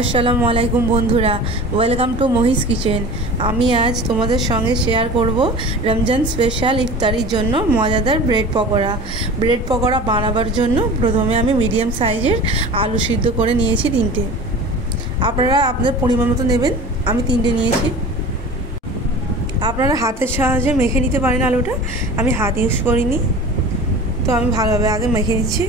আসসালামু আলাইকুম বন্ধুরা, ওয়েলকাম টু মহিস কিচেন। আমি আজ তোমাদের সঙ্গে শেয়ার করব রমজান স্পেশাল ইফতারির জন্য মজাদার ব্রেড পকোড়া বানাবার জন্য প্রথমে আমি মিডিয়াম সাইজের আলু সিদ্ধ করে নিয়েছি 3টে। আপনারা আপনাদের পরিমাণ মতো নেবেন, আমি 3টে নিয়েছি। আপনারা হাতের সাহায্যে মেখে নিতে পারেন আলুটা, আমি হাত ইউজ করিনি, তো আমি ভালোভাবে আগে মেখে নিচ্ছি।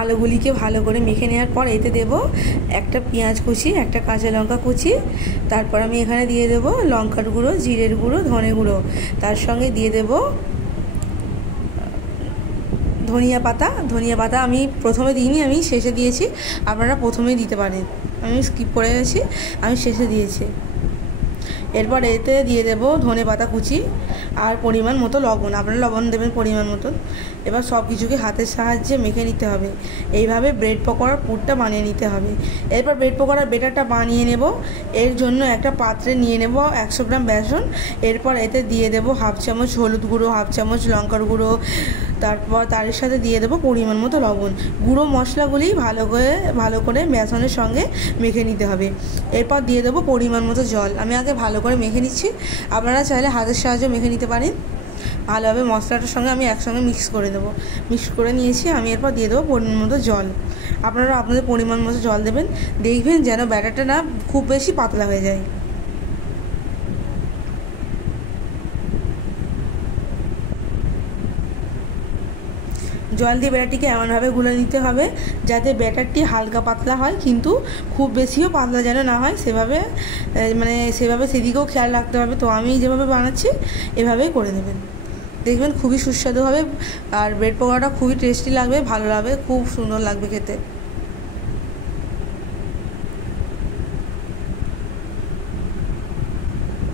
আলুগুলিকে ভালো করে মেখে নেওয়ার পর এতে দেব একটা পেঁয়াজ কুচি, একটা কাঁচা লঙ্কা কুচি, তারপর আমি এখানে দিয়ে দেব লঙ্কার গুঁড়ো, জিরের গুঁড়ো, ধনে গুঁড়ো, তার সঙ্গে দিয়ে দেব ধনিয়া পাতা। আমি প্রথমে দিইনি, আমি শেষে দিয়েছি, আপনারা প্রথমেই দিতে পারেন, আমি স্কিপ করে গেছি, আমি শেষে দিয়েছি। এরপর এতে দিয়ে দেব ধনে পাতা কুচি আর পরিমাণ মতো লবণ, আপনারা লবণ দেবেন পরিমাণ মতো। এবার সব কিছুকে হাতের সাহায্যে মেখে নিতে হবে, এইভাবে ব্রেড পকোড়ার পুরটা বানিয়ে নিতে হবে। এরপর ব্রেড পকোড়ার বেটারটা বানিয়ে নেব। এর জন্য একটা পাত্রে নিয়ে নেব 100 গ্রাম বেসন। এরপর এতে দিয়ে দেব হাফ চামচ হলুদ গুঁড়ো, হাফ চামচ লঙ্কার গুঁড়ো, তারপর তার সাথে দিয়ে দেবো পরিমাণ মতো লবণ। গুঁড়ো মশলাগুলি ভালো করে বেসনের সঙ্গে মেখে নিতে হবে। এরপর দিয়ে দেবো পরিমাণ মতো জল। আমি আগে ভালো করে মেখে নিচ্ছি, আপনারা চাইলে হাতের সাহায্যে মেখে নিতে পারেন। ভালোভাবে মশলাটার সঙ্গে আমি একসঙ্গে মিক্স করে নিয়েছি। আমি এরপর দিয়ে দেবো পরিমাণ মতো জল। আপনারা আপনাদের পরিমাণ মতো জল দেবেন, দেখবেন যেন ব্যাটারটা না খুব বেশি পাতলা হয়ে যায়। জল দিয়ে ব্যাটারটিকে এমনভাবে গুলে নিতে হবে যাতে ব্যাটারটি হালকা পাতলা হয়, কিন্তু খুব বেশিও পাতলা যেন না হয়, সেভাবে সেদিকেও খেয়াল রাখতে হবে। তো আমি যেভাবে বানাচ্ছি এভাবেই করে দেবেন, দেখবেন খুবই সুস্বাদু হবে। আর ব্রেড পকোড়াটা খুবই টেস্টি লাগবে, ভালো লাগবে, খুব সুন্দর লাগবে খেতে।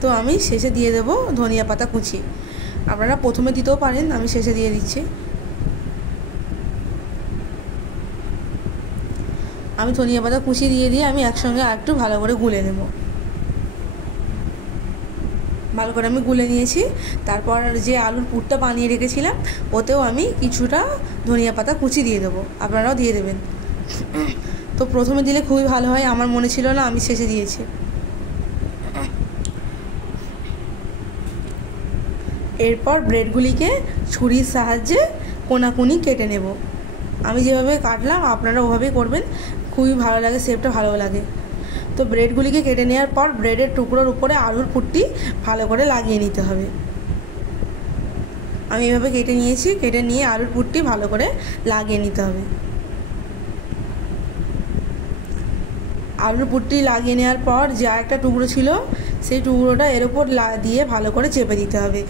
তো আমি শেষে দিয়ে দেবো ধনিয়া পাতা কুচি, আপনারা প্রথমে দিতেও পারেন, আমি শেষে দিয়ে দিচ্ছি। আমি ধনিয়া পাতা কুচি দিয়ে আমি একসঙ্গে আরেকটু ভালো করে গুলে নেব। ভালো করে আমি গুলে নিয়েছি। তারপর যে আলুর পুরটা বানিয়ে রেখেছিলাম ওতেও আমি কিছুটা ধনিয়া পাতা কুচি দিয়ে দেবো, আপনারাও দিয়ে দেবেন। তো প্রথমে দিলে খুবই ভালো হয়, আমার মনে ছিল না, আমি শেষে দিয়েছি। এরপর ব্রেডগুলিকে ছুরির সাহায্যে কোনাকুনি কেটে নেব। আমি যেভাবে কাটলাম আপনারা ওভাবেই করবেন, খুবই ভালো লাগে, শেপটা ভালো লাগে। তো ব্রেডগুলিকে কেটে নেওয়ার পর ব্রেডের টুকরোর উপরে আলুর পুরটি ভালো করে লাগিয়ে নিতে হবে। আমি এভাবে কেটে নিয়ে আলুর পুরটি ভালো করে লাগিয়ে নিতে হবে। আলুর পুরটি লাগিয়ে নেওয়ার পর যে একটা টুকরো ছিল সেই টুকরোটা এর উপর দিয়ে ভালো করে চেপে দিতে হবে,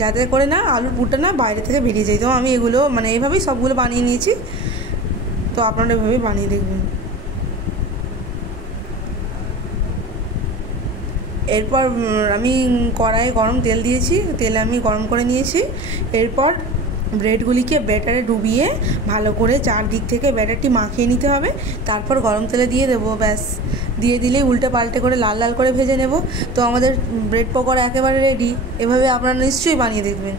যাতে করে না আলুর পুরটা না বাইরে থেকে বেরিয়ে যায়। তো আমি এগুলো এইভাবেই সবগুলো বানিয়ে নিয়েছি, তো আপনারা এভাবেই বানিয়ে দেখবেন। এরপর আমি কড়াইয়ে গরম তেল দিয়েছি, তেলে আমি গরম করে নিয়েছি। এরপর ব্রেডগুলিকে ব্যাটারে ডুবিয়ে ভালো করে চারদিক থেকে ব্যাটারটি মাখিয়ে নিতে হবে। তারপর গরম তেলে দিয়ে দেবো, ব্যাস, দিয়ে দিলেই উল্টে পাল্টে করে লাল লাল করে ভেজে নেব। তো আমাদের ব্রেড পকোড়া একেবারে রেডি। এভাবে আপনারা নিশ্চয়ই বানিয়ে দেখবেন,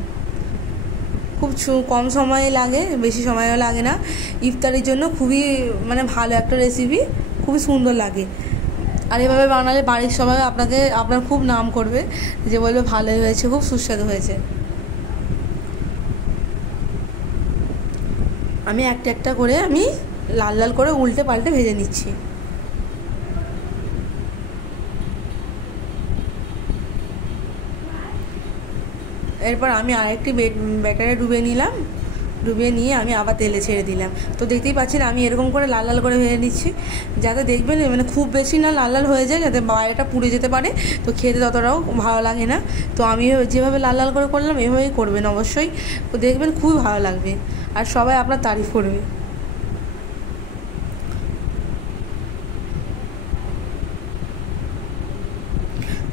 খুব কম সময়ে লাগে, বেশি সময়ও লাগে না। ইফতারির জন্য খুবই ভালো একটা রেসিপি, খুবই সুন্দর লাগে। আর এভাবে বানালে বাড়ির সবাই আপনার খুব নাম করবে, যে বলবে ভালোই হয়েছে, খুব সুস্বাদু হয়েছে। আমি একটা করে আমি লাল লাল করে উল্টে পাল্টে ভেজে নিচ্ছি। এরপর আমি আরেকটি ব্যাটারে ডুবিয়ে নিয়ে আমি আবার তেলে ছেড়ে দিলাম। তো দেখতেই পাচ্ছেন আমি এরকম করে লাল লাল করে ভেজে নিচ্ছি, যাতে দেখবেন খুব বেশি না লাল লাল হয়ে যায়, যাতে বাইরেটা পুড়ে যেতে পারে, তো খেতে ততটাও ভালো লাগে না। তো আমি যেভাবে লাল লাল করে করলাম এভাবেই করবেন অবশ্যই, তো দেখবেন খুবই ভালো লাগবে আর সবাই আপনার তারিফ করবে।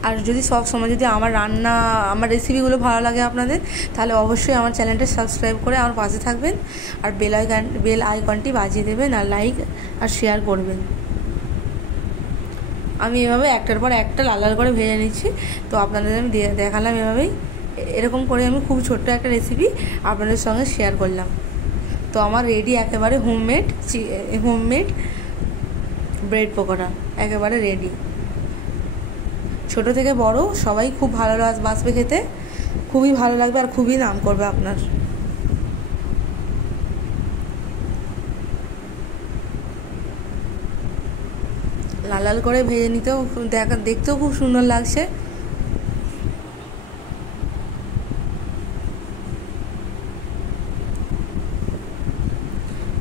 আর যদি যদি আমার রেসিপিগুলো ভালো লাগে আপনাদের, তাহলে অবশ্যই আমার চ্যানেলটা সাবস্ক্রাইব করে আমার পাশে থাকবেন, আর বেল আইকনটি বাজিয়ে দেবেন, আর লাইক আর শেয়ার করবেন। আমি এভাবে একটার পর একটা লাল লাল করে ভেজে নিচ্ছি। তো আপনাদের আমি দেখালাম এভাবেই, এরকম করে আমি খুব ছোট্ট একটা রেসিপি আপনাদের সঙ্গে শেয়ার করলাম। তো আমার রেডি একেবারে হোমমেড ব্রেড পকোড়া একেবারে রেডি। ছোট থেকে বড় সবাই খুব ভালো বাসবে খেতে, খুবই ভালো লাগবে আর খুবই নাম করবে আপনার। লাল লাল করে ভেজে নিতেও দেখতেও খুব সুন্দর লাগছে।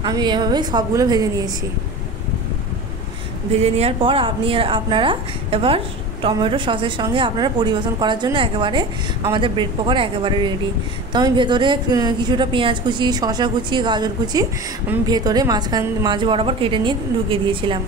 আমি এভাবেই সবগুলো ভেজে নিয়েছি। ভেজে নেওয়ার পর আপনারা এবার টমেটো সসের সঙ্গে আপনারা পরিবেশন করার জন্য একেবারে আমাদের ব্রেড পকোড়া একেবারে রেডি। তো আমি ভেতরে কিছুটা পেঁয়াজ কুচি, শসা কুচি, গাজর কুচি আমি ভেতরে মাঝ বরাবর কেটে নিয়ে ঢুকিয়ে দিয়েছিলাম।